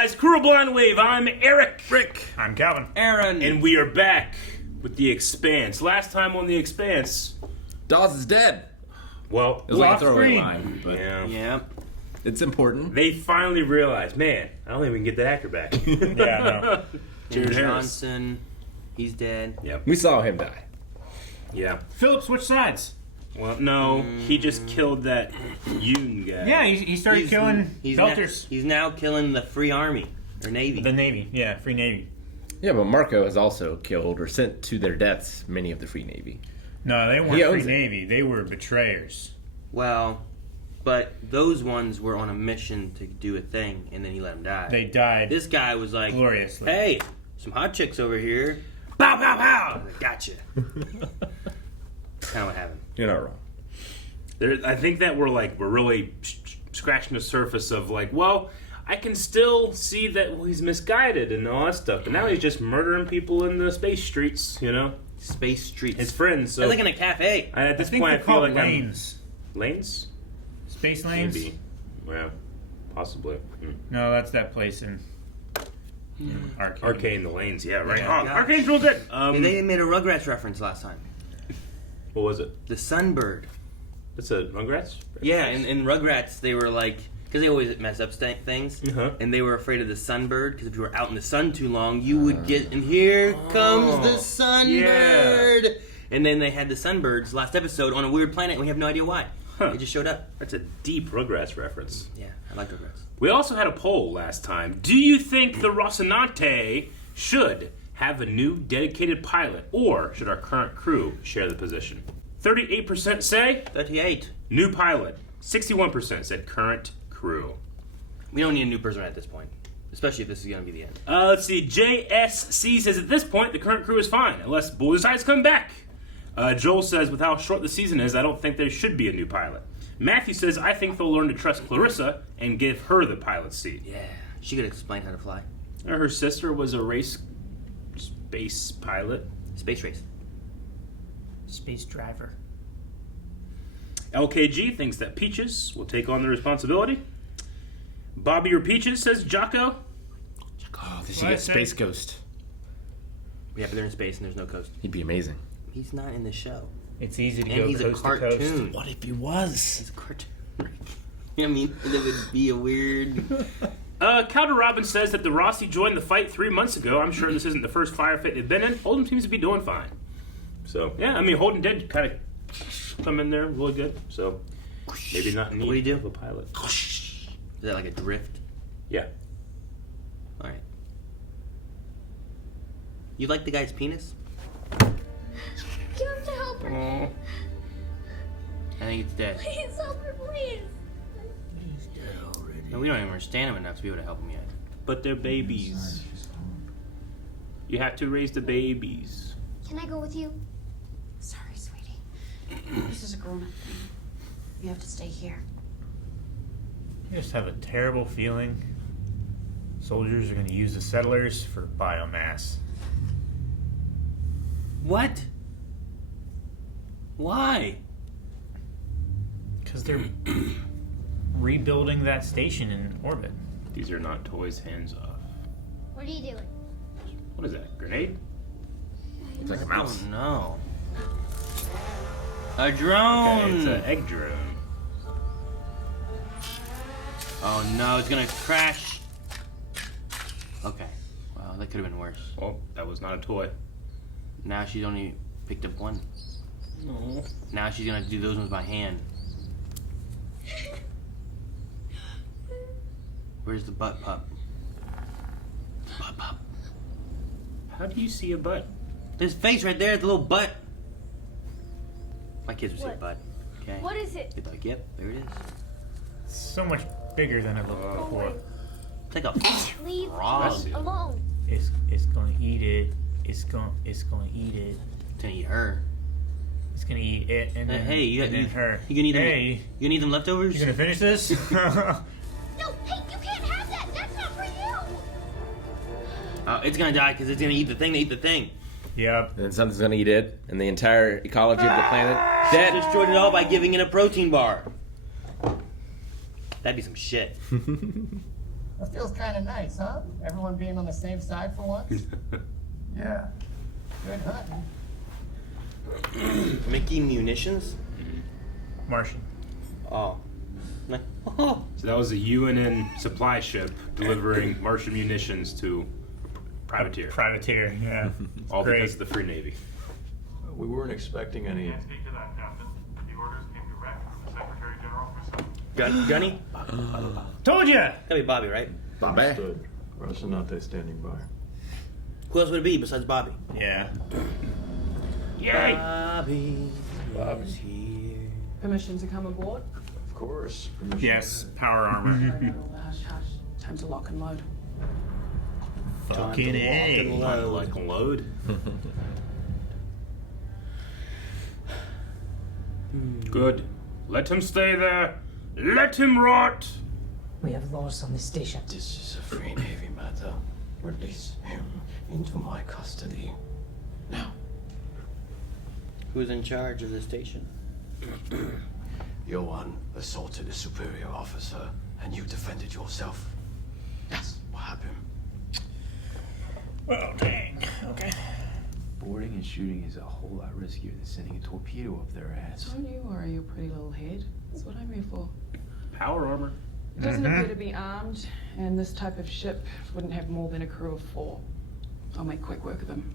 guys, Crew of Blind Wave. I'm Eric. Rick. I'm Calvin. Aaron. And we are back with the Expanse. Last time on the Expanse, Dawes is dead. well, It was like a off throwaway screen. line, but yeah, it's important. they finally realized, man, I don't think we can get that actor back. Yeah, Jared Harris. Johnson, he's dead. Yep. We saw him die. Yeah. Philip, switch sides. Well, no, he just killed that Yoon guy. Yeah, he started killing filters. He's now killing the Free Army or Navy. The Navy, yeah, Free Navy. Yeah, but Marco has also killed or sent to their deaths many of the Free Navy. No, they He weren't Free owns it. Navy. They were betrayers. Well, but those ones were on a mission to do a thing, and then he let them die. They died This guy was like, gloriously. "Hey, some hot chicks over here." Pow, pow, pow. I was like, gotcha. That's kind of what happened. You're not wrong. I think that we're really scratching the surface of well, I can still see that he's misguided and all that stuff, but now he's just murdering people in the space streets, Space streets. his friends. So They're like in a cafe. at I this think point, I they're feel called like lanes. Lanes, Space lanes? maybe, yeah, possibly. No, that's that place in Arcane. Arcane, the lanes, yeah, right. Yeah. Oh, Arcane's real good. And they made a Rugrats reference last time. What was it? The Sunbird. That's a Rugrats. Yeah, in Rugrats, they were like, because they always mess up things, Uh-huh. and they were afraid of the sunbird, because if you were out in the sun too long, you would get, and here comes the sunbird! And then they had the sunbirds last episode on a weird planet, and we have no idea why. Huh. It just showed up. That's a deep Rugrats reference. Yeah, I like Rugrats. We also had a poll last time. Do you think the Rocinante should have a new dedicated pilot, or should our current crew share the position? 38% say 38. new pilot. 61% said current crew. We don't need a new person at this point, especially if this is going to be the end. Let's see. JSC says at this point the current crew is fine unless Bull decides to come back. Joel says with how short the season is, I don't think there should be a new pilot. Matthew says I think they'll learn to trust Clarissa and give her the pilot seat. Yeah, she could explain how to fly. Her sister was a race space pilot. Space race. Space driver. LKG thinks that Peaches will take on the responsibility. Bobby or Peaches, says Jocko. Oh, they should What get I say? Space Ghost. Yeah, but they're in space and there's no coast. He'd be amazing. He's not in the show. It's easy to And go he's coast a cartoon. to coast. What if he was? He's a cartoon. You know what I mean? It would be a weird... Calder Robbins says that the Rossi joined the fight 3 months ago. I'm sure this isn't the first firefight they've been in. Holden seems to be doing fine. So, yeah, I mean, Holden did kind of come in there really good. So, maybe not in need What do you do? of a pilot. Is that like a drift? Yeah. Alright. You like the guy's penis? You have to help her. I think it's dead. Please help her, please. No, we don't even understand him enough to be able to help him yet. But they're babies. You have to raise the babies. Can I go with you? Sorry, sweetie. This is a grown-up thing. You have to stay here. I just have a terrible feeling soldiers are going to use the settlers for biomass. What? Why? Because they're rebuilding that station in orbit. These are not toys, hands off. What are you doing? What is that, grenade? It's like a mouse. Oh no. A Okay, drone! it's an egg drone. Oh no, it's gonna crash. Okay. Well, that could have been worse. Well, that was not a toy. Now she's only picked up one. No. Now she's gonna do those ones by hand. Where's the butt pup? Butt pup. How do you see a butt? There's face right there, the little butt. My kids would say What? butt. Okay. What is it? They'd be like, yep, there it is. It's so much bigger than it looked before. It's like a Leave frog. me alone. It's gonna eat it. It's gonna eat it. It's gonna eat her. It's gonna eat it and then, Hey, you and then her. You gonna eat them? Hey, You gonna eat them leftovers? you gonna finish this? No, hey, you can't have that. That's not for you. It's gonna die because it's gonna eat the thing. They eat the thing. Yep. And then something's gonna eat it, and the entire ecology of the planet dead. Destroyed it all by giving it a protein bar. That'd be some shit. That feels kind of nice, huh? Everyone being on the same side for once. Yeah. Good hunting. Mickey munitions? Martian. Oh. So that was a UNN supply ship delivering Martian munitions to privateer. Privateer, yeah. All Great. because of the Free Navy. We weren't expecting any. Can't speak to that, Captain. The orders came direct from the Secretary General herself. Gunny? Told ya! That'd be Bobby, right? Bobby. Understood. Rocinante standing by. Who else would it be besides Bobby? Yeah. Yay! Bobby. Bobby. Here. Permission to come aboard? Of course. Permission. Yes, power armor. Hush, hush. Time to lock and load. Fucking A. Like a load. Good. Let him stay there. Let him rot. We have laws on this station. This is a Free Navy matter. Release him into my custody. Now. Who's in charge of the station? Johan assaulted a superior officer, and you defended yourself. That's what happened. Well, dang. Okay. Boarding and shooting is a whole lot riskier than sending a torpedo up their ass. Don't you worry your pretty little head. That's what I'm here for. Power armor. It doesn't appear to be armed, and this type of ship wouldn't have more than a crew of 4. I'll make quick work of them.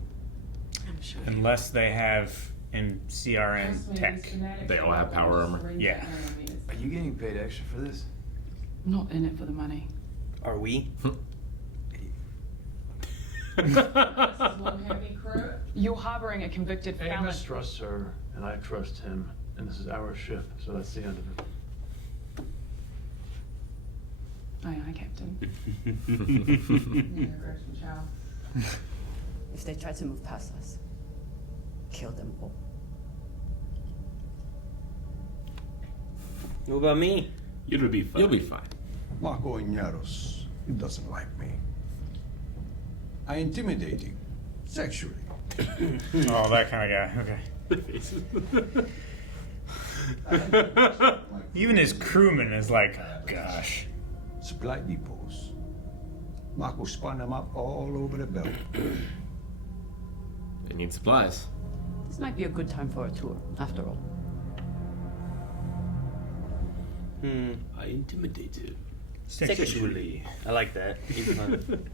I'm sure. Unless they have in CRN tech. They all have power armor? Yeah. Are you getting paid extra for this? Not in it for the money. Are we? You're harboring a convicted felon. Amos trusts her, and I trust him, and this is our ship, so that's the end of it. Aye, aye, Captain. If they try to move past us, kill them all. What about me? You'll be fine. You'll be fine. Marco Iñaros, he doesn't like me. I intimidate him, sexually. Oh, that kind of guy. Okay. Even his crewman is like, oh, gosh. Supply depots. Marco spun them up all over the belt. They need supplies. This might be a good time for a tour, after all. I intimidated. Sexually. I like that. Even fun.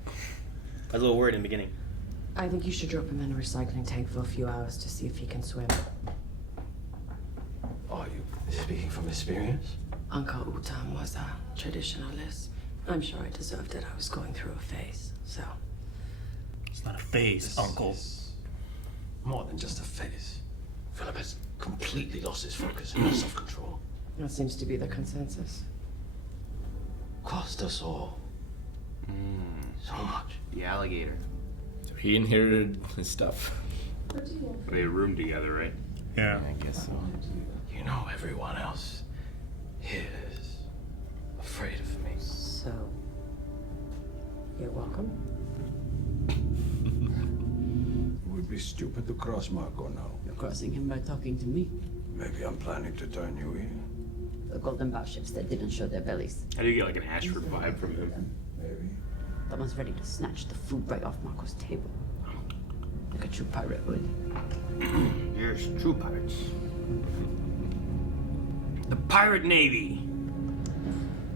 A little word in the beginning. I think you should drop him in a recycling tank for a few hours to see if he can swim. Are you speaking from experience? Uncle Utam was a traditionalist. I'm sure I deserved it. I was going through a phase, so. It's not a phase, Uncle. More than just a phase. Philip has completely lost his focus and self-control. That seems to be the consensus. Cost us all so much. The alligator. So he inherited his stuff. They roomed together, right? Yeah. I guess so. You know, everyone else here is afraid of me. So, you're welcome. It would be stupid to cross Marco now. You're crossing him by talking to me. Maybe I'm planning to turn you in. The golden bow ships that didn't show their bellies. How do you get like an Ashford vibe from him? Maybe. The one's ready to snatch the food right off Marco's table. Like a true pirate would. Yes, true pirates. The Pirate Navy.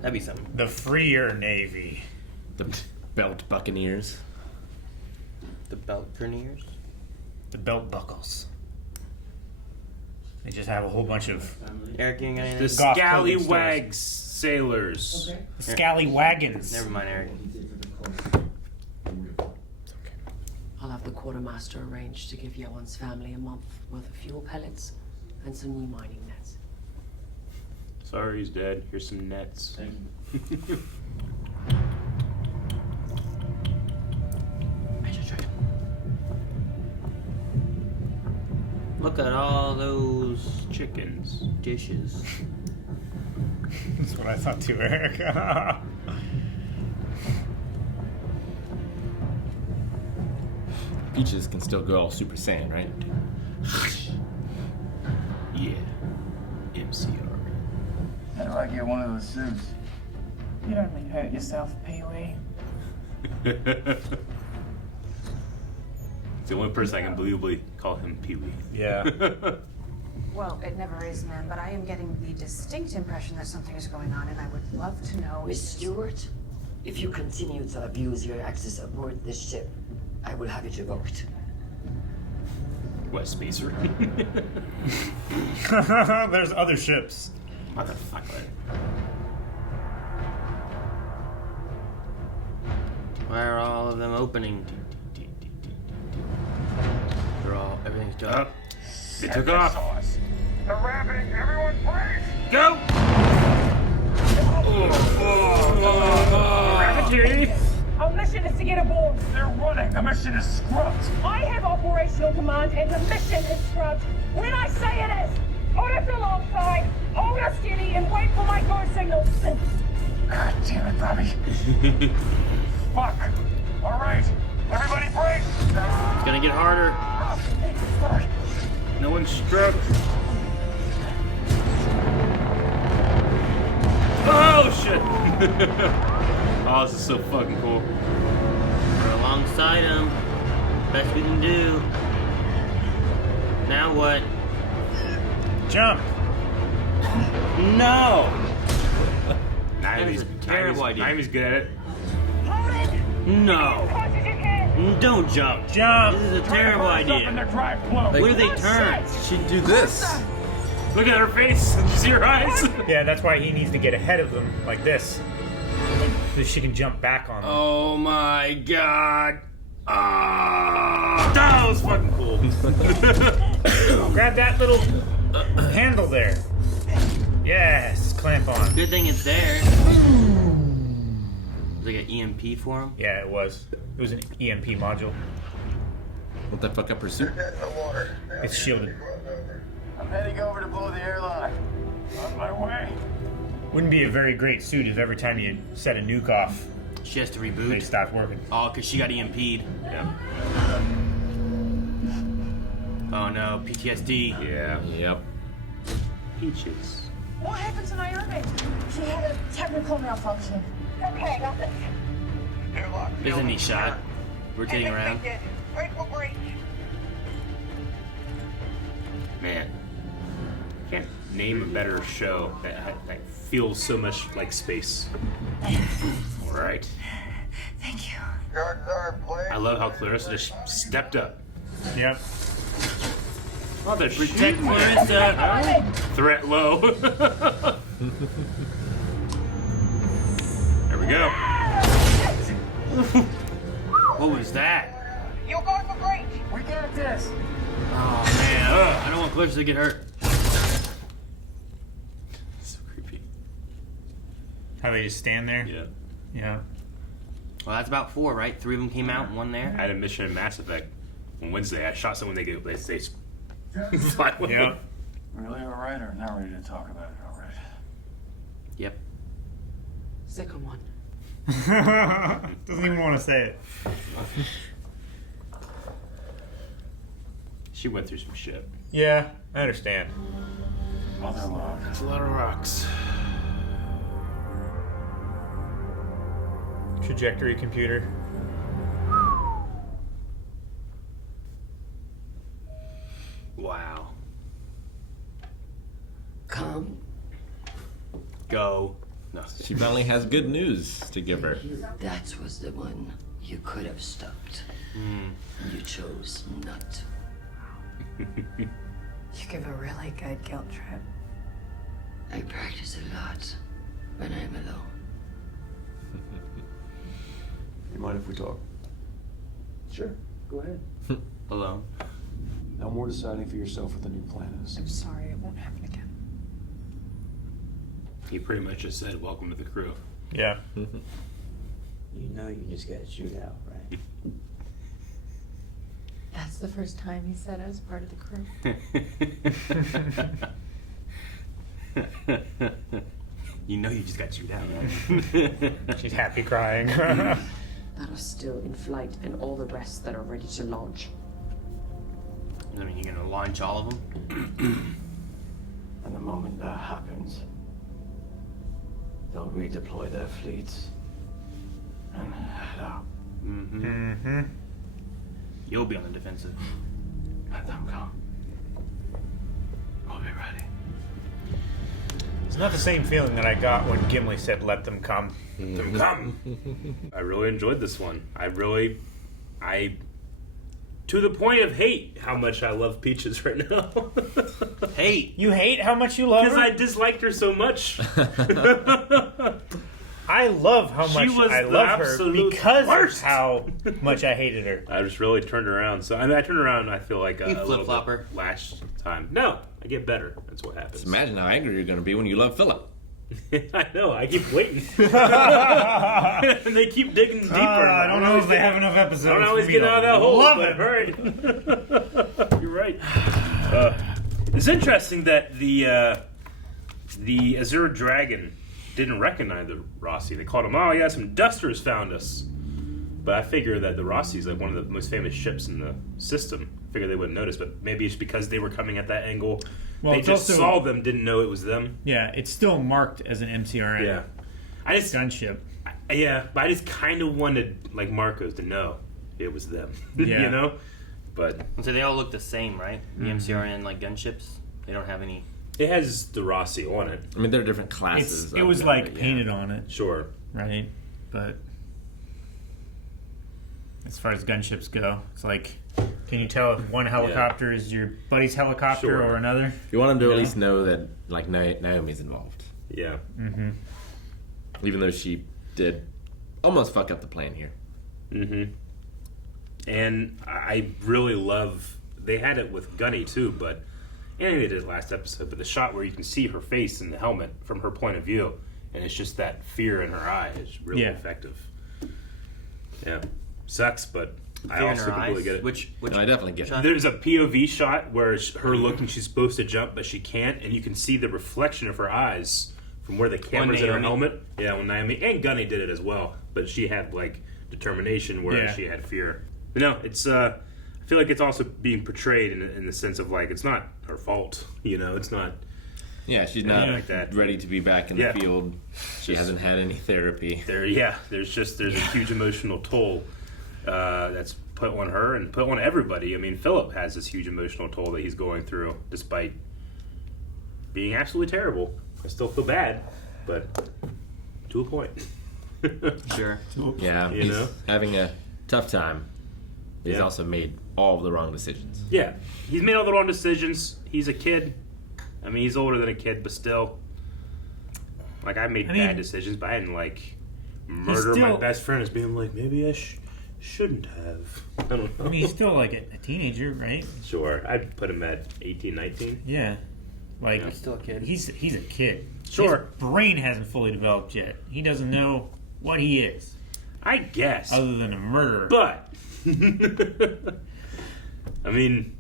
That'd be something. The Freer Navy. The belt buccaneers. The Belterners. The belt buckles. They just have a whole bunch of Eric, you ain't got The anything? Goth clothing scallywags sailors. scallywagons. Never mind, Eric. I'll have the quartermaster arrange to give Johan's family a month worth of fuel pellets and some new mining nets. Sorry, he's dead. Here's some nets. Look at all those Chickens. dishes. That's what I thought too, Eric. Peaches can still go all Super Saiyan, right? Yeah. MCR. How do I get one of those suits? You'd only hurt yourself, Pee-wee. Pee-wee. It's the only person I can believably call him Pee-wee. Yeah. Well, it never is, ma'am, but I am getting the distinct impression that something is going on, and I would love to know. Miss Stewart, if you continue to abuse your access aboard this ship, I will have it revoked. What, spacer? There's other ships. Motherfucker. Why are all of them opening? They're all, everything's done. Up. They took off. They're ramping. Everyone brace! Go! Gravity! Our mission is to get aboard. They're running. The mission is scrubbed. I have operational command and the mission is scrubbed. When I say it is, hold us alongside, hold us steady, and wait for my go signals. God damn it, Bobby. Fuck. All right. Everybody brace! It's gonna get harder. No one struck. Oh shit! Oh, this is so fucking cool. We're alongside him. Best we can do. Now what? Jump! No! That is a terrible idea. Naimi's good at it. No! Don't jump! Jump! This is a terrible idea. What do they turn? She'd do this. Look at her face. Did you see her eyes? Yeah, that's why he needs to get ahead of them, like this. So she can jump back on them. Oh my god. That was fucking cool. Grab that little handle there. Yes, clamp on. Good thing it's there. Was it like an EMP for him? Yeah, it was. It was an EMP module. Won't that fuck up her suit? It's shielded. I'm heading over to blow the airlock. On my way. Wouldn't be a very great suit if every time you set a nuke off, She has to they reboot. stopped working. Oh, because she got EMP'd. Yeah. Oh no, PTSD. Yeah. Yep. Peaches. What happened to Naomi? She had a technical malfunction. Okay, got this. Airlock. Isn't he shot? Rotating around. Wait for break. Man. Can't name a better show that feels so much like space. Alright. Thank you. I love how Clarissa just stepped up. Yep. Oh, they're Protect Clarissa. Threat low. There we go. What was that? You're going for break. We got this. Oh man, I don't want Clarissa to get hurt. So creepy. How they just stand there? Yeah. Yeah. Well, that's about 4, right? 3 of them came out, 1 there. I had a mission in Mass Effect on Wednesday. I shot someone, they fly away. Yep. Really all right, or not ready to talk about it all right? Yep. Second one. Doesn't even want to say it. She went through some shit. Yeah, I understand. Mother love. That's a lot of rocks. Trajectory computer. Wow. Come. Go. No. She finally has good news to give her. That was the one you could have stopped. You chose not to. You give a really good guilt trip. I practice a lot when I'm alone. You mind if we talk? Sure, go ahead. Alone. No more deciding for yourself what the new plan is. I'm sorry, it won't happen again. He pretty much just said, welcome to the crew. Yeah. You know you just gotta shoot out, right? That's the first time he said I was part of the crew. You know you just got chewed out, right? She's happy crying. That are still in flight and all the rest that are ready to launch. I mean, you're gonna launch all of them? And the moment that happens, they'll redeploy their fleets and head up. Mm-hmm. You'll be on the defensive. Let them come. I'll be ready. It's not the same feeling that I got when Gimli said, "Let them come." Let them come. I really enjoyed this one. I to the point of hate how much I love Peaches right now. Hate? You hate how much you love her? Because I disliked her so much. I love how much I love her because worst. of how much I hated her. I just really turned around. So I turned around. I feel like a little flip-flopper. bit last time. No, I get better. That's what happens. Just imagine how angry you're going to be when you love Philip. I know. I keep waiting, and they keep digging deeper. I don't know if they have enough episodes. I don't always get out of that hole. Love it. Right. You're right. It's interesting that the Azure Dragon didn't recognize the Rossi. They called him, "Oh yeah, some dusters found us." But I figure that the Rossi is like one of the most famous ships in the system. I figure they wouldn't notice, but maybe it's because they were coming at that angle. Well, they it's just also- saw them, didn't know it was them. Yeah, it's still marked as an MCRN. Yeah. I just gunship. Yeah, but I just kind of wanted like Marcos to know it was them. Yeah. You know, but So they all look the same, right? The MCRN like gunships. They don't have any. it has the Rossi on it. I mean, there are different classes. It of was them, like but yeah. painted on it, Sure. right? But as far as gunships go, it's like, can you tell if one helicopter is your buddy's helicopter Sure. or another? You want them to Yeah. at least know that, like, Naomi's involved. Yeah. Mm-hmm. Even though she did almost fuck up the plan here. Mm-hmm. And I really love. They had it with Gunny too, but and they did it last episode. But the shot where you can see her face in the helmet from her point of view, and it's just that fear in her eye is really effective. Yeah, sucks, but I Fear in also her completely eyes? get it. Which No, I definitely get it. There's a POV shot where her looking, she's supposed to jump, but she can't, and you can see the reflection of her eyes from where the camera's in her Naomi? helmet. Yeah, when Naomi and Gunny did it as well, but she had like determination, whereas she had fear. But no, it's. I feel like it's also being portrayed in the sense of like it's not her fault. You know, it's not. Yeah, she's not like that. ready to be back in the field. She hasn't had any therapy. There's a huge emotional toll that's put on her and put on everybody. I mean, Philip has this huge emotional toll that he's going through, despite being absolutely terrible. I still feel bad, but to a point. Sure. Yeah, You he's know? having a tough time. He's Yeah. also made all of the wrong decisions. Yeah, he's made all the wrong decisions. He's a kid. I mean, he's older than a kid, but still. Like, I made bad decisions, but I didn't, like, murder my best friend as being like, maybe I shouldn't have. I don't know. I mean, he's still like a teenager, right? Sure, I'd put him at 18, 19. Yeah. Like, He's still a kid. He's a kid. Sure. His brain hasn't fully developed yet. He doesn't know what he is. I guess. Other than a murderer. But, I mean,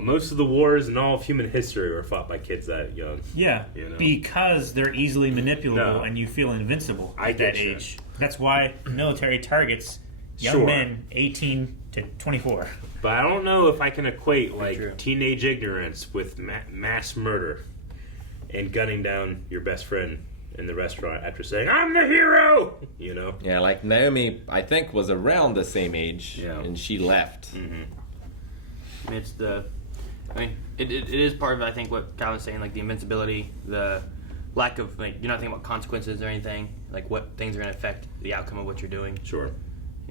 most of the wars in all of human history were fought by kids that young. Yeah, You know? because they're easily manipulable No. and you feel invincible I at that get you. age. That's why the military targets young Sure. men 18 to 24. But I don't know if I can equate, like, teenage ignorance with mass murder and gunning down your best friend in the restaurant after saying, "I'm the hero!" You know? Yeah, like Naomi, I think, was around the same age, and she left. Mm-hmm. It's the. I mean, it is part of, I think, what Kyle was saying, like the invincibility, the lack of, like, you're not thinking about consequences or anything, like what things are going to affect the outcome of what you're doing. Sure.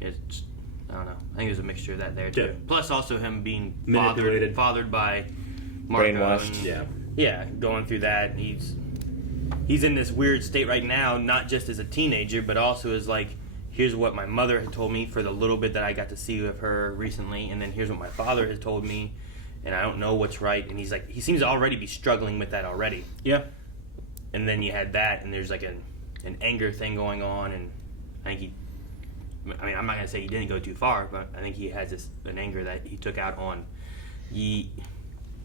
It's, I don't know. I think there's a mixture of that there, too. Yeah. Plus, also him being Manipulated. fathered by Marco. Brainwashed. Yeah, going through that. He's in this weird state right now, not just as a teenager, but also as, like, here's what my mother had told me for the little bit that I got to see of her recently, and then here's what my father has told me, and I don't know what's right. And he's like, he seems to already be struggling with that already. Yeah. And then you had that, and there's like an anger thing going on, and I think I'm not gonna say he didn't go too far, but I think he has an anger that he took out on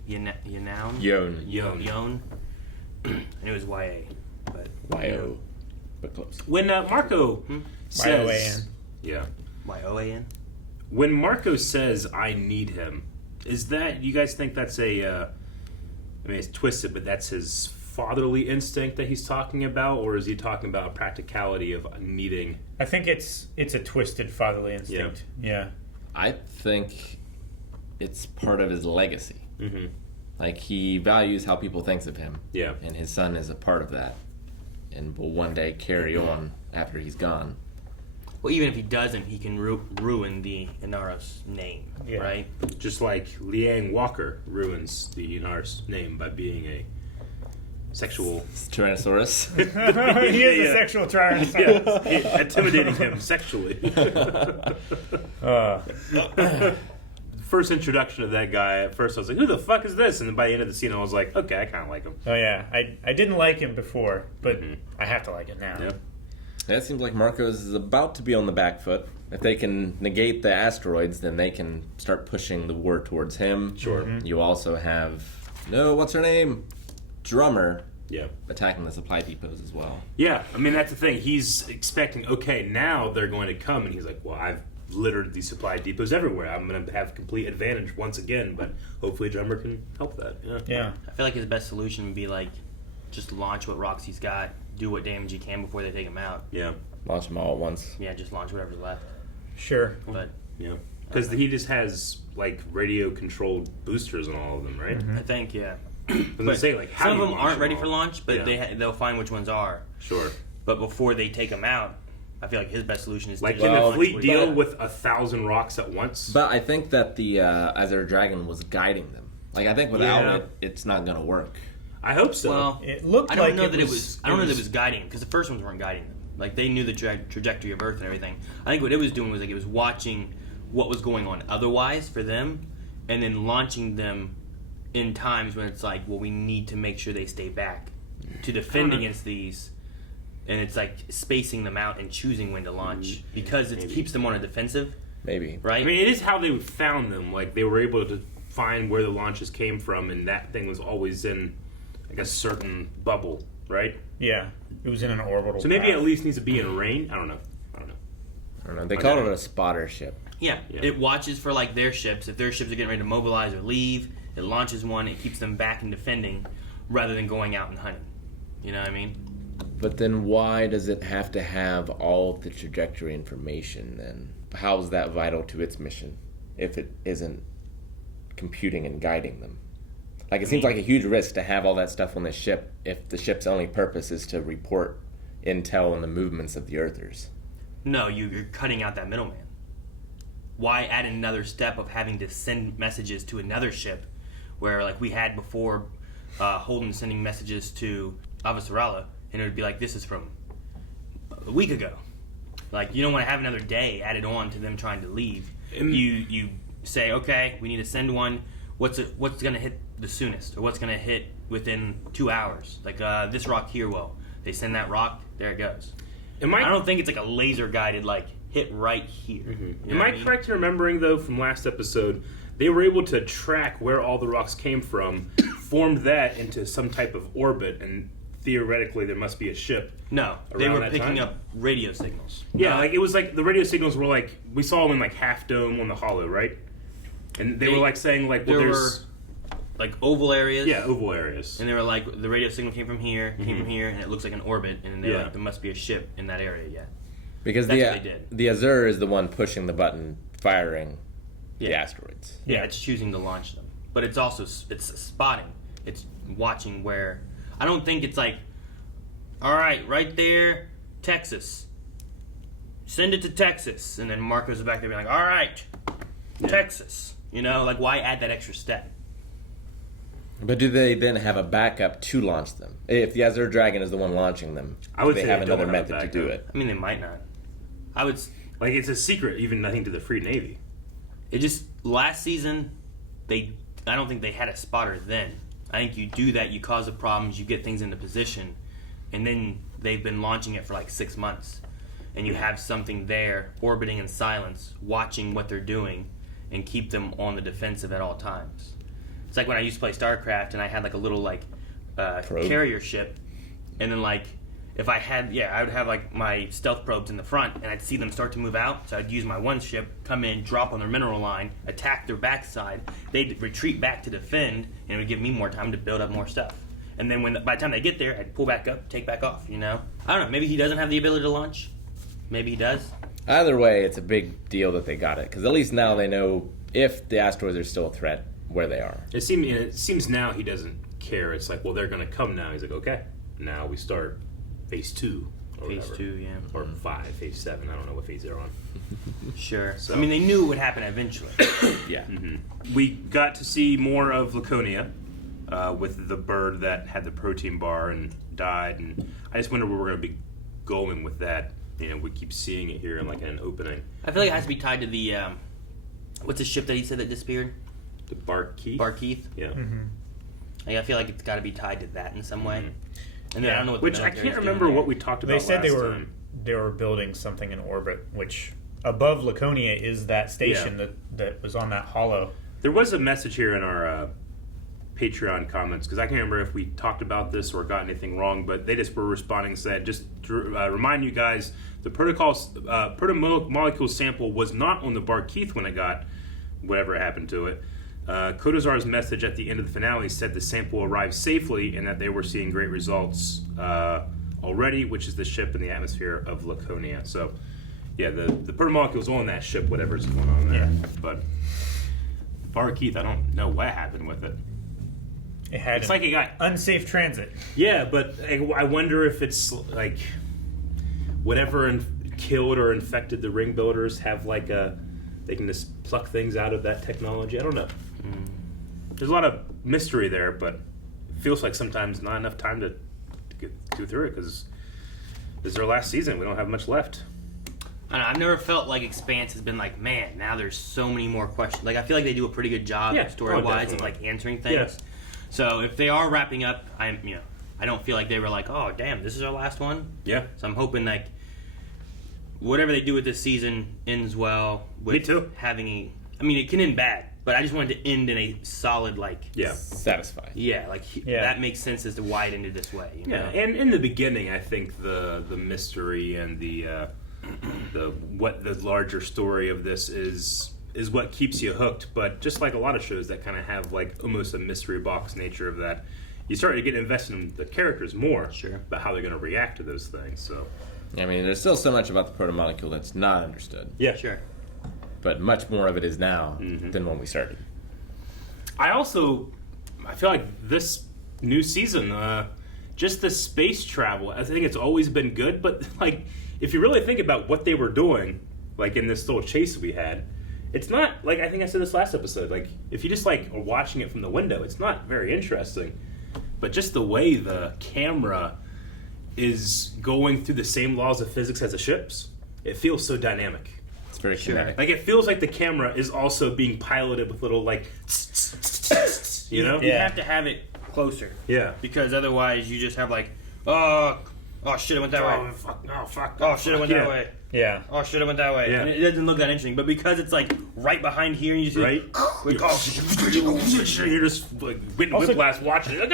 Yon. And it was YA, but YO, but close. When Marco says... YOAN. Yeah. YOAN? When Marco says, "I need him," is that... You guys think that's a... I mean, it's twisted, but that's his fatherly instinct that he's talking about, or is he talking about a practicality of needing? I think it's a twisted fatherly instinct. Yeah. I think it's part of his legacy. Mm-hmm. Like, he values how people think of him. Yeah. And his son is a part of that. And will one day carry on after he's gone. Well, even if he doesn't, he can ruin the Inaros name, right? Just like Liang Walker ruins the Inaros name by being a sexual Tyrannosaurus. He is a sexual Tyrannosaurus. Yeah, intimidating him sexually. First introduction of that guy, at first I was like, who the fuck is this? And then by the end of the scene I was like, okay, I kind of like him. Oh yeah, I didn't like him before, but I have to like it now. Yeah. Yeah, it seems like Marcos is about to be on the back foot. If they can negate the asteroids, then they can start pushing the war towards him. Sure. You also have, what's her name? Drummer. Yeah. Attacking the supply depots as well. Yeah, I mean, that's the thing. He's expecting, okay, now they're going to come. And he's like, well, I've littered these supply depots everywhere. I'm going to have complete advantage once again. But hopefully Drummer can help that. Yeah. I feel like his best solution would be, like, just launch what Roxy's got, do what damage he can before they take him out. Yeah. Launch them all at once. Yeah, just launch whatever's left. Sure. But yeah, because he just has like radio-controlled boosters on all of them, right? I think, yeah. But say, like, how some do of you them launch aren't ready all? for launch, but Yeah. they'll find which ones are. Sure. But before they take them out, I feel like his best solution is Like, to can the launch fleet what- deal with 1,000 rocks at once? But I think that the Azure Dragon was guiding them. Like, I think without Yeah. it's not going to work. I hope so. Well, It looked I don't like know it that was- I don't know that it it was guiding them because the first ones weren't guiding them. Like they knew the trajectory of Earth and everything. I think what it was doing was like it was watching what was going on otherwise for them, and then launching them in times when it's like, well, we need to make sure they stay back to defend against these. And it's like spacing them out and choosing when to launch because it keeps them on a defensive. Maybe. Right? I mean, it is how they found them. Like, they were able to find where the launches came from, and that thing was always in, like, a certain bubble, right? Yeah. It was in an orbital. So maybe it path. at least needs to be in range. I don't know. I don't know. They called it a spotter ship. Yeah, it watches for like their ships. If their ships are getting ready to mobilize or leave, it launches one. It keeps them back and defending, rather than going out and hunting. You know what I mean? But then why does it have to have all the trajectory information then? How is that vital to its mission if it isn't computing and guiding them? Like, it seems like a huge risk to have all that stuff on the ship if the ship's only purpose is to report intel on the movements of the Earthers. No, you're cutting out that middleman. Why add another step of having to send messages to another ship, where like we had before, Holden sending messages to Avasarala, and it would be like, this is from a week ago. Like, you don't want to have another day added on to them trying to leave. You say, okay, we need to send one. What's going to hit the soonest, or what's going to hit within 2 hours? Like this rock here will. They send that rock, there it goes. I don't think it's like a laser guided like hit right here. You know Am what I mean? correct in remembering, though, from last episode, they were able to track where all the rocks came from, formed that into some type of orbit, and theoretically there must be a ship. No, they around were that picking time? up radio signals. Yeah, like it was like the radio signals were like, we saw them in like Half Dome on the Hollow, right? And they were like saying like, well, there there's were like oval areas. Yeah, oval areas. And they were like, the radio signal came from here, came from here, and it looks like an orbit, and they're Yeah. like, there must be a ship in that area yet. Because That's what they did. the Azure is the one pushing the button, firing the asteroids. Yeah, it's choosing to launch them, but it's also it's spotting. It's watching where. I don't think it's like, all right there, Texas. Send it to Texas, and then Marco's back there being like, all right, Texas. You know, like why add that extra step? But do they then have a backup to launch them? If the Azure Dragon is the one launching them, I would do say they have they don't another have a method to do backup. it? I mean, they might not. I would like it's a secret, even I think to the Free Navy. It just last season, I don't think they had a spotter then. I think you do that, you cause the problems, you get things into position, and then they've been launching it for like 6 months, and you have something there orbiting in silence, watching what they're doing, and keep them on the defensive at all times. It's like when I used to play StarCraft, and I had like a little like carrier ship, and then like if I had, I would have like my stealth probes in the front, and I'd see them start to move out, so I'd use my one ship, come in, drop on their mineral line, attack their backside, they'd retreat back to defend, and it would give me more time to build up more stuff. and then by the time they get there, I'd pull back up, take back off. I don't know. Maybe he doesn't have the ability to launch. Maybe he does. Either way, it's a big deal that they got it, because at least now they know if the asteroids are still a threat, where they are. It seems now he doesn't care. It's like, well, they're going to come now. He's like, okay, now we start phase 2. Phase 2, yeah. Or 5, phase 7. I don't know what phase they're on. Sure. So, they knew it would happen eventually. Yeah. Mm-hmm. We got to see more of Laconia with the bird that had the protein bar and died. And I just wonder where we're going to be going with that. We keep seeing it here in an opening. I feel like it has to be tied to the what's the ship that he said that disappeared? The Barkeith. Barkeith. Yeah. Mm-hmm. I feel like it's got to be tied to that in some way. Mm-hmm. And then I don't know what I can't remember what we talked about. They said last time. they were building something in orbit, which above Laconia is that station that was on that hollow. There was a message here in our Patreon comments, because I can't remember if we talked about this or got anything wrong, but they just were responding and said, just to remind you guys, the protomolecule sample was not on the Barkeith when it got whatever happened to it. Kodazar's message at the end of the finale said the sample arrived safely and that they were seeing great results already, which is the ship in the atmosphere of Laconia. So, yeah, the protomolecule's on that ship, whatever's going on there. Yeah. But Barkeith, I don't know what happened with it. It's like it got unsafe transit. Yeah, but I wonder if it's like whatever killed or infected the ring builders have they can just pluck things out of that technology. I don't know. There's a lot of mystery there, but it feels like sometimes not enough time to get through it, because this is our last season. We don't have much left. I don't know, I've never felt like Expanse has been man, now there's so many more questions. I feel like they do a pretty good job story-wise of answering things. Yeah. So if they are wrapping up, I don't feel like they were oh damn, this is our last one. Yeah. So I'm hoping whatever they do with this season ends well. With Me too. Having it can end bad, but I just wanted to end in a solid satisfying. Yeah, that makes sense as to why it ended this way. Yeah, and in the beginning, I think the mystery and the what the larger story of this is what keeps you hooked. But just like a lot of shows that kind of have almost a mystery box nature of that, you start to get invested in the characters more. Sure. About how they're going to react to those things. So, there's still so much about the protomolecule that's not understood. Yeah, sure. But much more of it is now than when we started. I feel like this new season, just the space travel, I think it's always been good. But if you really think about what they were doing, in this little chase we had, it's not I think I said this last episode. If you just are watching it from the window, it's not very interesting. But just the way the camera is going through the same laws of physics as the ships, it feels so dynamic. It's very kinetic. It feels like the camera is also being piloted with little you know? You have to have it closer. Yeah. Because otherwise you just have oh shit, it went that way. Fuck. Oh shit, it went that way. Yeah. Oh shit, it went that way. Yeah. And it doesn't look that interesting, but because it's right behind here, and you just right. You're just whiplash watching it.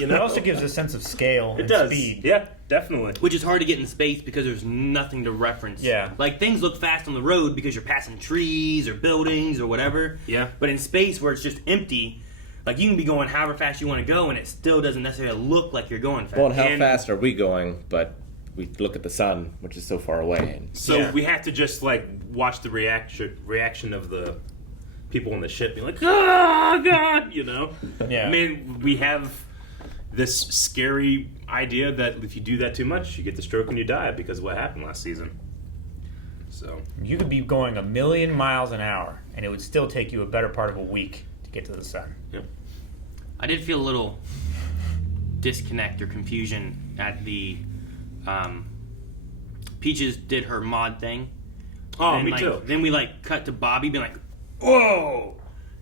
It also gives a sense of scale and speed. Yeah, definitely. Which is hard to get in space because there's nothing to reference. Yeah. Things look fast on the road because you're passing trees or buildings or whatever. Yeah. But in space where it's just empty, you can be going however fast you want to go, and it still doesn't necessarily look like you're going fast. Well, and how fast are we going? But we look at the sun, which is so far away. So we have to just watch the reaction of the people on the ship, being oh god, Yeah. We have this scary idea that if you do that too much, you get the stroke and you die because of what happened last season. So you could be going 1,000,000 miles an hour, and it would still take you a better part of a week to get to the sun. Yeah. I did feel a little disconnect or confusion at the Peaches did her mod thing. Oh, then, me too. Then we cut to Bobby being whoa,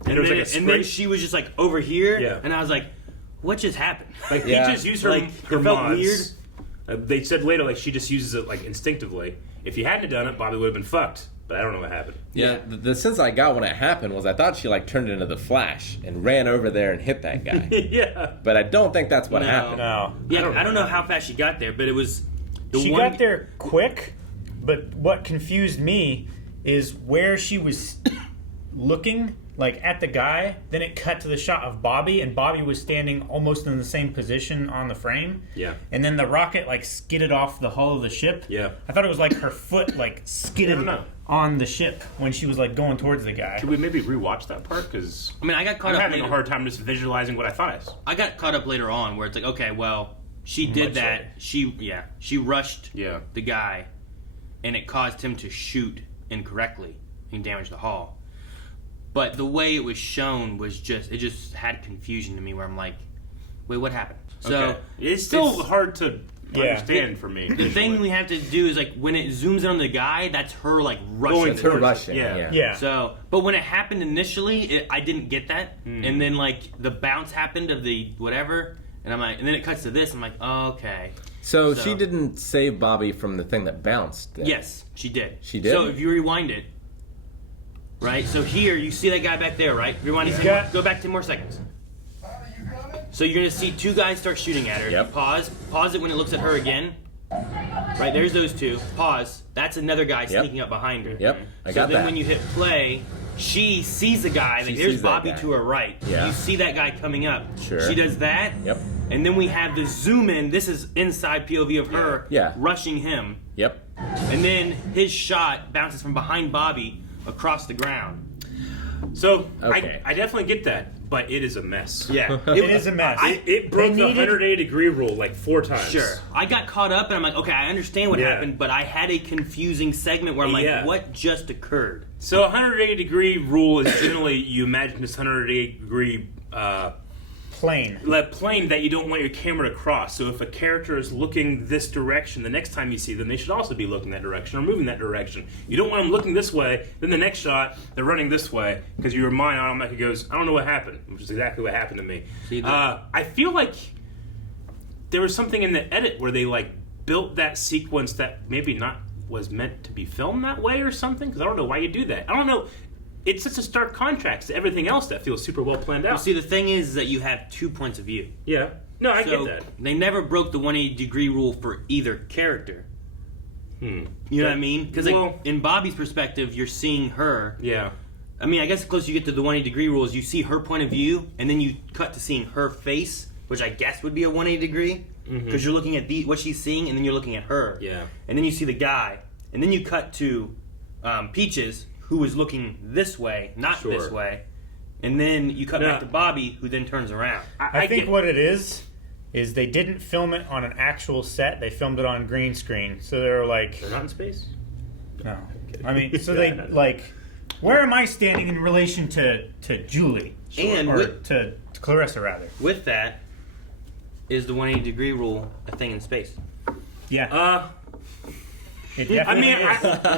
and then she was just over here, and I was like, what just happened? Peaches used her felt mods. weird. They said later she just uses it instinctively. If you hadn't done it, Bobby would have been fucked. But I don't know what happened. Yeah, the sense I got when it happened was I thought she turned into the Flash and ran over there and hit that guy. Yeah. But I don't think that's what happened. No. Yeah, I don't know how fast she got there, but it was she got there quick, but what confused me is where she was looking like at the guy, then it cut to the shot of Bobby, and Bobby was standing almost in the same position on the frame. Yeah. And then the rocket like skidded off the hull of the ship. Yeah. I thought it was like her foot like skidded on the ship when she was like going towards the guy. Could we maybe rewatch that part? Because I mean, I got caught I'm up having later. a hard time just visualizing what I thought. I got caught up later on where it's like, okay, well, she did that. She rushed the guy, and it caused him to shoot incorrectly and damage the hull. But the way it was shown was it just had confusion to me where I'm like, wait, what happened? So it's still hard to understand for me. The thing we have to do is like when it zooms in on the guy, that's her like rushing. Her rushing. Yeah. So, but when it happened initially, I didn't get that, and then like the bounce happened of the whatever, and I'm like, and then it cuts to this. I'm like, oh, okay. So she didn't save Bobby from the thing that bounced. Then. Yes, she did. She did. So if you rewind it, right? So here you see that guy back there, right? Rewind it. Go back 10 more seconds. So you're gonna see two guys start shooting at her. Yep. Pause it when it looks at her again. Right, there's those two. Pause. That's another guy sneaking up behind her. Yep, I got that. So then when you hit play, she sees the guy. Like, there's Bobby to her right. Yeah. You see that guy coming up. Sure. She does that. Yep. And then we have the zoom in. This is inside POV of her rushing him. Yep. And then his shot bounces from behind Bobby across the ground. So I definitely get that, but it is a mess. Yeah, it is a mess. It broke the 180-degree rule like 4 times. Sure. I got caught up and I'm like, okay, I understand what happened, but I had a confusing segment where I'm like, what just occurred? So 180-degree rule is generally, you imagine this 180-degree plane that you don't want your camera to cross. So if a character is looking this direction, the next time you see them, they should also be looking that direction or moving that direction. You don't want them looking this way, then the next shot, they're running this way, because your mind automatically goes, I don't know what happened, which is exactly what happened to me. I feel like there was something in the edit where they like built that sequence that maybe not was meant to be filmed that way or something, because I don't know why you do that. I don't know. It's such a stark contrast to everything else that feels super well planned out. Well, see, the thing is that you have 2 points of view. Yeah. No, I get that. They never broke the 180-degree rule for either character. You know what I mean? Because like, in Bobby's perspective, you're seeing her. Yeah. I mean, I guess the closer you get to the 180-degree rule is you see her point of view, and then you cut to seeing her face, which I guess would be a 180-degree, because you're looking at what she's seeing, and then you're looking at her. Yeah. And then you see the guy, and then you cut to Peaches, who is looking this way, not this way, and then you cut back to Bobby, who then turns around. I think what it is they didn't film it on an actual set. They filmed it on green screen. So they were like... They're not in space? No. I mean, so they, like... Where am I standing in relation to Julie? And to Clarissa, rather. With that, is the 180-degree rule a thing in space? Yeah. I mean,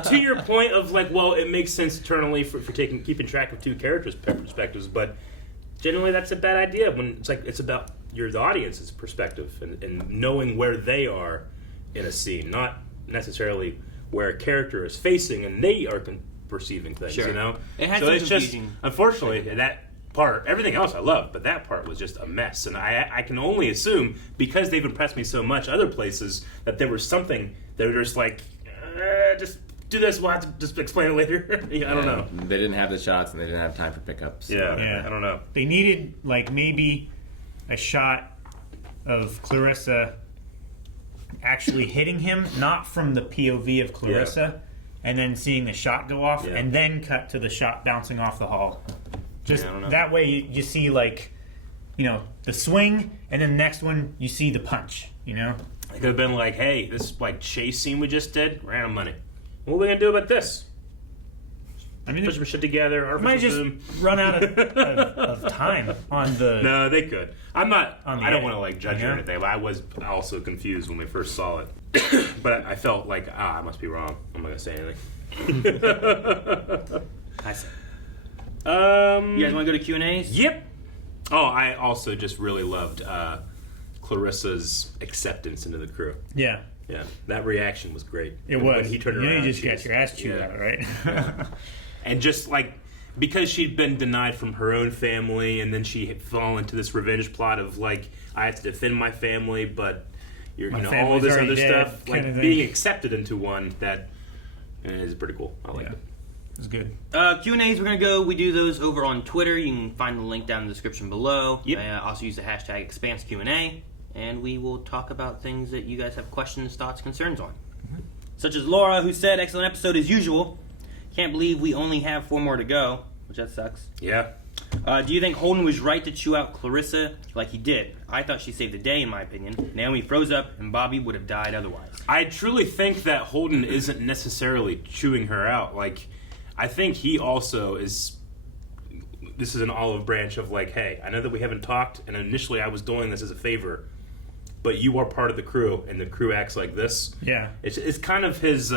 to your point of like, well, it makes sense internally for keeping track of 2 characters' perspectives, but generally that's a bad idea when it's about the audience's perspective and knowing where they are in a scene, not necessarily where a character is facing and they are perceiving things. Sure. You know, it had so some it's confusion. just unfortunately that part. Everything else I love, but that part was just a mess, and I can only assume because they've impressed me so much other places that there was something that were just like. Just do this. We'll have to just explain it later. I don't know. They didn't have the shots, and they didn't have time for pickups. Yeah, I don't know. They needed like maybe a shot of Clarissa actually hitting him, not from the POV of Clarissa, and then seeing the shot go off, and then cut to the shot bouncing off the hull. Just that way, you see like, the swing, and then the next one you see the punch. It could have been like, hey, this like chase scene we just did, ran out of money. What are we gonna do about this? I mean, put some shit together. Might just run out of time on the. No, they could. I'm not. I don't want to like judge or anything, but I was also confused when we first saw it. But I felt like, I must be wrong. I'm not gonna say anything. I see. You guys want to go to Q&As? Yep. Oh, I also just really loved Clarissa's acceptance into the crew. Yeah. Yeah, that reaction was great. It was. When he turned around. You just got your ass chewed out, right? Yeah. And just like, because she'd been denied from her own family, and then she had fallen into this revenge plot of like, I have to defend my family, but all this other stuff, like being accepted into one that is pretty cool. I like it. It was good. Q&As, we're going to go. We do those over on Twitter. You can find the link down in the description below. Yep. Also use the hashtag Expanse Q&A, and we will talk about things that you guys have questions, thoughts, concerns on. Such as Laura, who said, excellent episode as usual. Can't believe we only have 4 more to go, which that sucks. Yeah. Do you think Holden was right to chew out Clarissa like he did? I thought she saved the day, in my opinion. Naomi froze up, and Bobby would have died otherwise. I truly think that Holden isn't necessarily chewing her out. Like, I think he also is... This is an olive branch of like, hey, I know that we haven't talked, and initially I was doing this as a favor, but you are part of the crew, and the crew acts like this. Yeah. It's kind of his...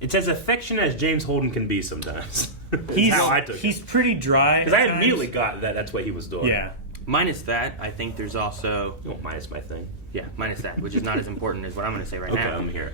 it's as affectionate as James Holden can be sometimes. He's pretty dry. Because I immediately got that that's what he was doing. Yeah. Minus that, I think there's also... You won't minus my thing. Yeah, minus that, which is not as important as what I'm going to say right now. Okay, I'm here.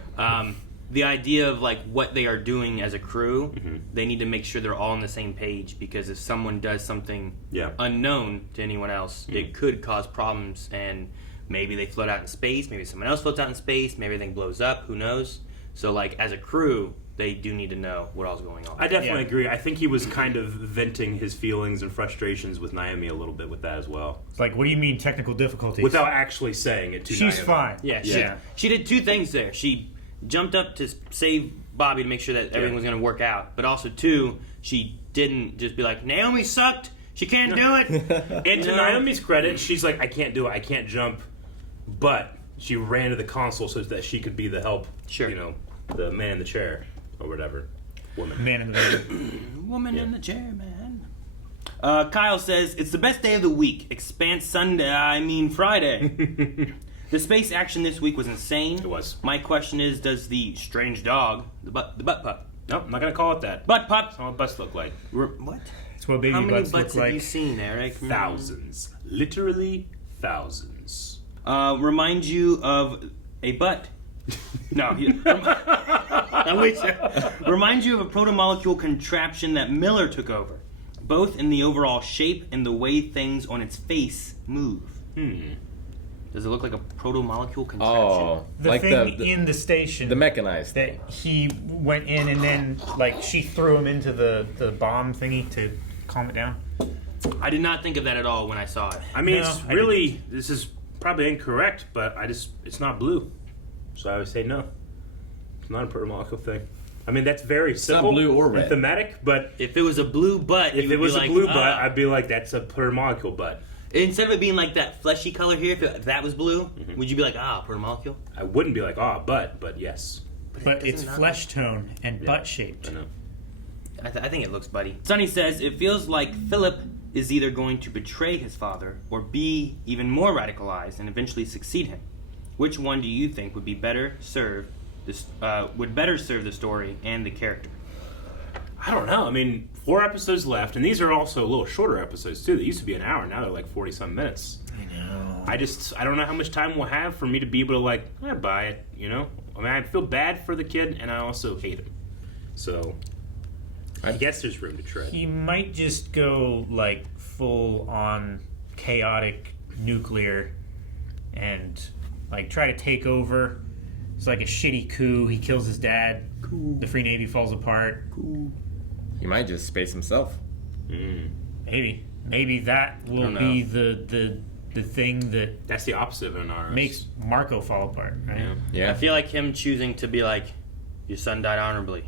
The idea of like what they are doing as a crew, they need to make sure they're all on the same page, because if someone does something unknown to anyone else, it could cause problems, and maybe they float out in space, maybe someone else floats out in space, maybe everything blows up, who knows? So like as a crew, they do need to know what all's going on. I definitely agree. I think he was kind of venting his feelings and frustrations with Naomi a little bit with that as well. It's like, what do you mean technical difficulties? Without actually saying it to She's Naomi. fine. Yeah, she did 2 things there. She jumped up to save Bobby to make sure that everything was going to work out. But also, 2, she didn't just be like, Naomi sucked. She can't do it. And to Naomi's credit, she's like, I can't do it. I can't jump. But she ran to the console so that she could be the help. Sure. You know, the man in the chair or whatever. Woman. Man in the chair. Woman in the chair, man. Kyle says, it's the best day of the week. Expanse Friday. The space action this week was insane. It was. My question is, does the strange dog, the butt pup... Nope, I'm not going to call it that. Butt pup. That's what butts look like. What? That's what baby How many butts butts look have like. you seen, Eric? Thousands. Literally thousands. Remind you of a butt. No. I wish. Remind you of a protomolecule contraption that Miller took over, both in the overall shape and the way things on its face move. Does it look like a protomolecule contraption? Oh, The like thing the in the station. the mechanized that he went in and then, like, she threw him into the bomb thingy to calm it down. I did not think of that at all when I saw it. I mean, it's really, this is probably incorrect, but it's not blue. So I would say no. It's not a protomolecule thing. I mean, that's very simple. not blue or red. And thematic, but if it was a blue butt, if you it would was be a like, blue butt, I'd be like, that's a protomolecule butt. Instead of it being like that fleshy color here, if that was blue, would you be like, protomolecule? I wouldn't be like, but yes. But it's flesh tone and butt shaped. I know. I think it looks buddy. Sonny says, it feels like Philip is either going to betray his father or be even more radicalized and eventually succeed him. Which one do you think would be better serve the story and the character? I don't know. I mean, 4 episodes left, and these are also a little shorter episodes too. They used to be an hour, now they're like 40-some minutes. I know. I don't know how much time we'll have for me to be able to like, buy it, you know? I mean, I feel bad for the kid, and I also hate him. So, I guess there's room to tread. He might just go, like, full on chaotic nuclear and, like, try to take over. It's like a shitty coup. He kills his dad. Cool. The Free Navy falls apart. Cool. He might just space himself. Maybe that will be the thing that's the opposite of an RS. Makes Marco fall apart, right? Yeah. I feel like him choosing to be like, your son died honorably.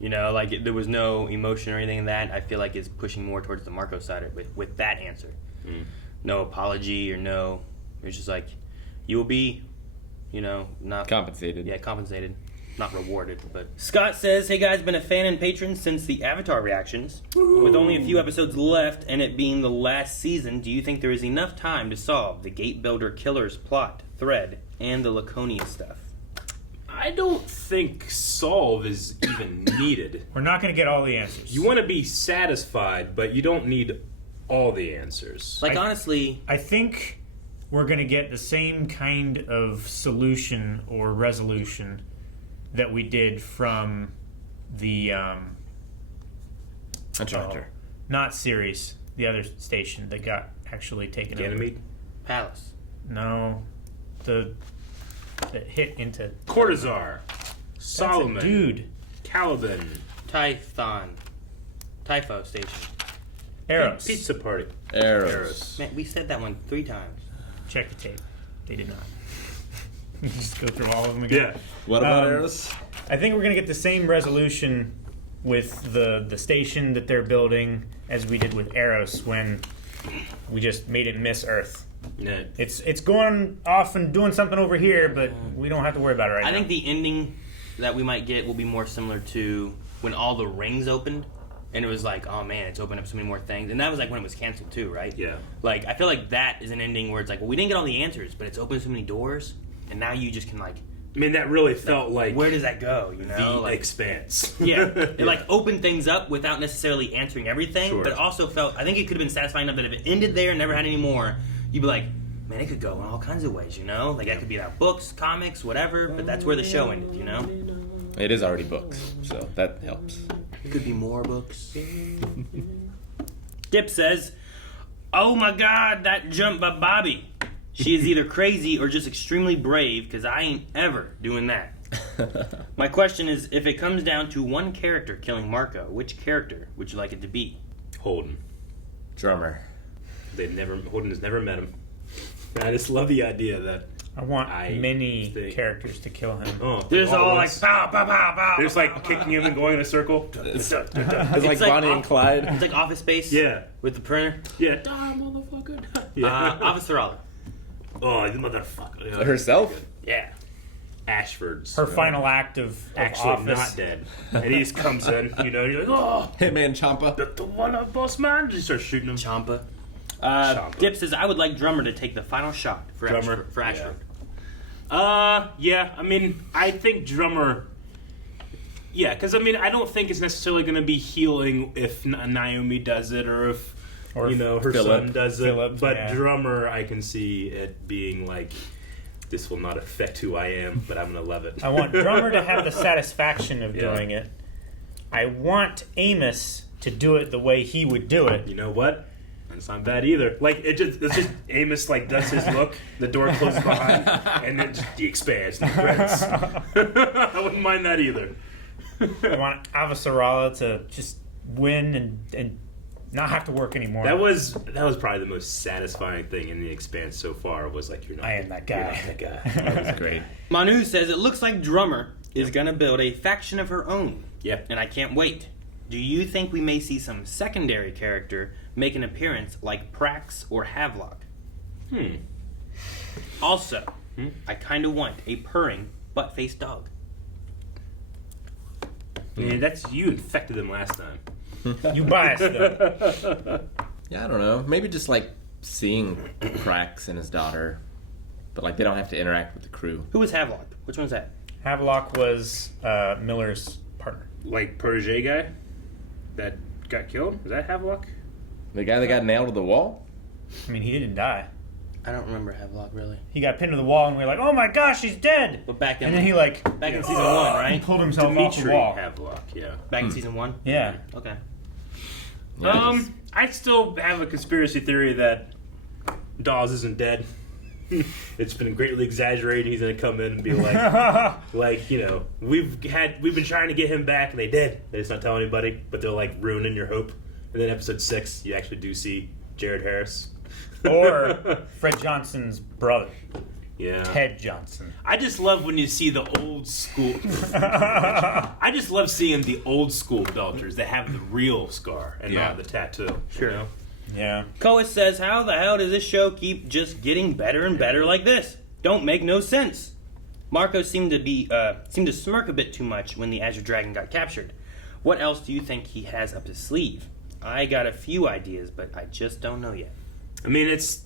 You know, like there was no emotion or anything in that. I feel like it's pushing more towards the Marco side with that answer. No apology or no. It's just like, you will be, not compensated. Yeah, compensated. Not rewarded, but... Scott says, hey guys, been a fan and patron since the Avatar reactions. Ooh. With only a few episodes left and it being the last season, do you think there is enough time to solve the Gate Builder Killer's plot, thread, and the Laconia stuff? I don't think solve is even needed. We're not going to get all the answers. You want to be satisfied, but you don't need all the answers. Honestly... I think we're going to get the same kind of solution or resolution that we did from the not series, the other station that got actually taken over. Ganymede? Palace. No, the hit into Cortazar, Solomon, dude, Caliban, Typho Station. Eros. Pizza party. Eros. Man, we said that one 3 times. Check the tape. They did not. Just go through all of them again. Yeah. What about Eros? I think we're going to get the same resolution with the station that they're building as we did with Eros when we just made it miss Earth. Yeah. It's going off and doing something over here, but we don't have to worry about it right now. I think the ending that we might get will be more similar to when all the rings opened, and it was like, oh man, it's opened up so many more things, and that was like when it was canceled too, right? Yeah. Like I feel like that is an ending where it's like, well, we didn't get all the answers, but it's opened so many doors, and now you just can like. I mean, that really felt like where does that go? You know, the like Expanse. yeah, it like opened things up without necessarily answering everything, Sure. but it also felt. I think it could have been satisfying enough that if it ended there and never had any more, you'd be like, man, it could go in all kinds of ways. You know, like that could be about books, comics, whatever. But that's where the show ended. You know, It is already books, so that helps. it could be more books. Dip says, "Oh my God, that jump by Bobby. She is either crazy or just extremely brave, because I ain't ever doing that." My question is, if it comes down to one character killing Marco, which character would you like it to be? Holden. Drummer. Holden has never met him. I just love the idea that I want many characters to kill him. Oh, There's all like pow pow pow pow. They're just like kicking him and going in a circle. It's like Bonnie and Clyde. It's like Office Space. Yeah. With the printer. Yeah. Die, motherfucker. Yeah. Avasarala. Oh, you motherfucker. Yeah. Herself? Yeah. Ashford's. Her final act of actually office. not dead. And he just comes in, you know, you're like, oh. Hitman Champa. The one up, boss man. Just starts shooting him. Champa. Dip says, I would like Drummer to take the final shot for Ashford. Yeah, I mean, I think Drummer... Yeah, because, I mean, I don't think it's necessarily going to be healing if Naomi does it or if you know, her son does it. But Drummer, I can see it being like, this will not affect who I am, but I'm going to love it. I want Drummer to have the satisfaction of doing it. I want Amos to do it the way he would do it. You know what? It's not bad either. Like it's just Amos like does his look, the door closes behind, and then just the Expanse, the credits. I wouldn't mind that either. I want Avasarala to just win and not have to work anymore. That was probably the most satisfying thing in the Expanse so far. Was like I am that guy. You're not that guy. That was great. Manu says it looks like Drummer is gonna build a faction of her own. Yeah, and I can't wait. Do you think we may see some secondary character make an appearance like Prax or Havelock? Also, I kind of want a purring, butt-faced dog. Yeah, that's you infected them last time. You biased them. Yeah, I don't know. Maybe just like seeing Prax and his daughter, but like they don't have to interact with the crew. Who was Havelock? Which one's that? Havelock was Miller's partner. Like protege guy that got killed? Was that Havelock? The guy that got nailed to the wall? I mean, he didn't die. I don't remember Havelock really. He got pinned to the wall, and we were like, "Oh my gosh, he's dead!" But back in and then he like back in season 1, right? He pulled himself off the wall. Havelock, yeah. Back in season 1. Yeah. Okay. I still have a conspiracy theory that Dawes isn't dead. It's been greatly exaggerated. He's gonna come in and be like, like you know, we've been trying to get him back, and they did. They just not tell anybody, but they're like ruining your hope. And then episode 6, you actually do see Jared Harris or Fred Johnson's brother. Yeah, Ted Johnson. I just love when you see the old school. I just love seeing the old school Belters that have the real scar and not the tattoo. Sure. You know? Yeah. Coas says, how the hell does this show keep just getting better and better like this? Don't make no sense. Marco seemed to smirk a bit too much when the Azure Dragon got captured. What else do you think he has up his sleeve? I got a few ideas, but I just don't know yet. I mean, it's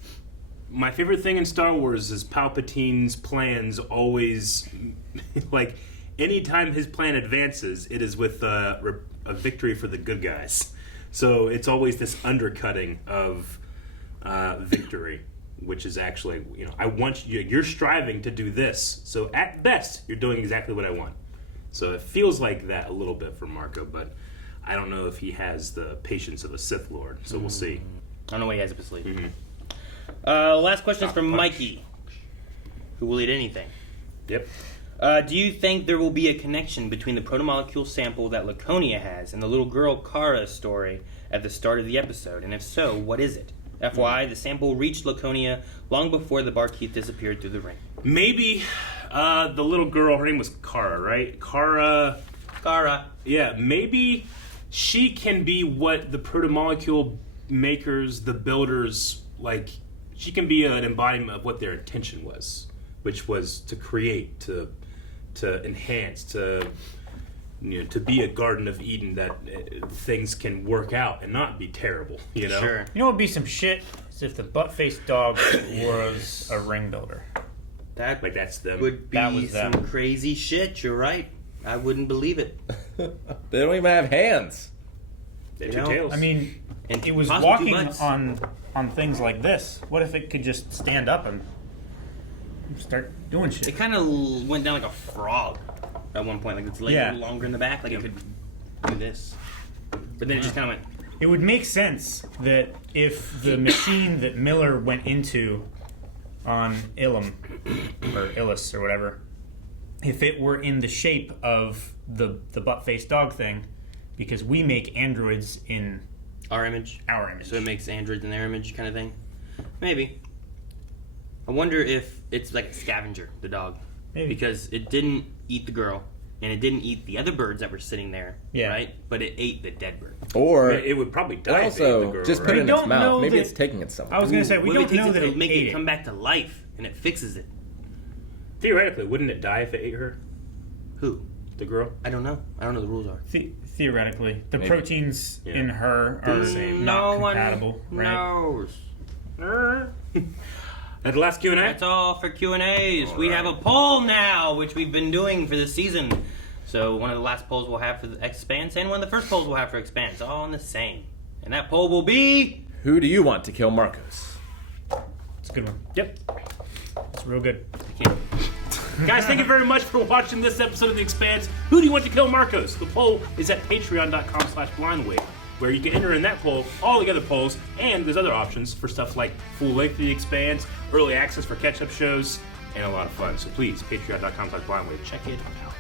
my favorite thing in Star Wars is Palpatine's plans always like anytime his plan advances, it is with a victory for the good guys. So it's always this undercutting of victory, which is actually, you know, I want you're striving to do this. So at best, you're doing exactly what I want. So it feels like that a little bit for Marco, but I don't know if he has the patience of a Sith Lord. So we'll see. I don't know what he has up his sleeve. Last question is from Mikey, who will eat anything. Yep. Do you think there will be a connection between the protomolecule sample that Laconia has and the little girl Kara's story at the start of the episode? And if so, what is it? FYI, the sample reached Laconia long before the Barkeith disappeared through the ring. Maybe the little girl, her name was Kara, right? Kara. Yeah, maybe she can be what the protomolecule makers, the builders, like, she can be an embodiment of what their intention was, which was to create, to enhance, to be a Garden of Eden that things can work out and not be terrible, you know? Sure. You know what would be some shit? Is if the butt-faced dog was a ring builder. That's them. Would be some crazy shit, you're right. I wouldn't believe it. They don't even have hands. They have 2 tails. I mean, And it was possibly walking 2 butts. on things like this. What if it could just stand up and start doing shit? It kind of went down like a frog at one point. Like its legs Yeah. were longer in the back. Like it could do this. But then it just kind of went... It would make sense that if the machine that Miller went into on Ilum, or Illis, or whatever, if it were in the shape of the butt-faced dog thing, because we make androids in our image. So it makes androids in their image kind of thing. Maybe. I wonder if it's like a scavenger, the dog. Maybe. Because it didn't eat the girl, and it didn't eat the other birds that were sitting there, right? But it ate the dead bird. Or it would probably die. if it ate Also, the girl, just put right? it in its mouth. Maybe it's taking it somewhere. I was going to say, we What if don't it takes know it that to it make ate it come back to life, and it fixes it. Theoretically, wouldn't it die if it ate her? Who? The girl? I don't know. I don't know the rules are. Theoretically. The Maybe. proteins in her They're are the same. not No one compatible, right? knows. And the last Q&A? That's all for Q&As. We have a poll now, which we've been doing for this season. So one of the last polls we'll have for the Expanse, and one of the first polls we'll have for Expanse, all on the same. And that poll will be... Who do you want to kill Marcos? It's a good one. Yep. It's real good. Guys, thank you very much for watching this episode of The Expanse. Who do you want to kill Marcos? The poll is at patreon.com/blindwave, where you can enter in that poll, all the other polls, and there's other options for stuff like full length of The Expanse, early access for catch-up shows, and a lot of fun. So please, patreon.com/blindwave. Check it out.